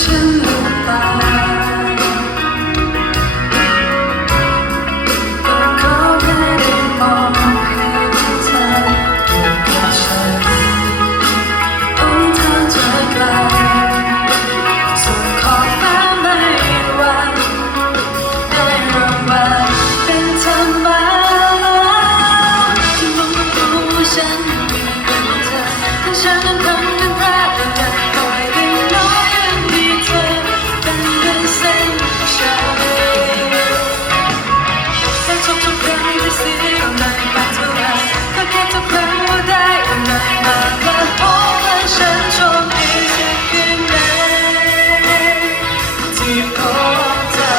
ฉันลืมตาก็ขอแค่ได้มองเห็นเธอกับฉันองค์เธอจะไกลสุดขอบฟ้าไม่หวั่นได้รางวัลเป็นเธอมาที่มองดูฉันเป็นเธอแต่ฉันนั้นทำเป็นพลาดแต่คอยได้น้อยยังมีเธอเป็นเพื่อนเส้นชัยแต่ทุกครั้งที่เสียอะไรไปเท่าไรก็แค่ทุกครั้งว่าได้อะไรมาและโอ้และฉันโชคดีสักเพียงใดที่พบเธอ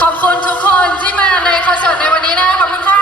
ขอบคุณทุกคนที่มาในคอนเสิร์ตในวันนี้นะขอบคุณค่ะ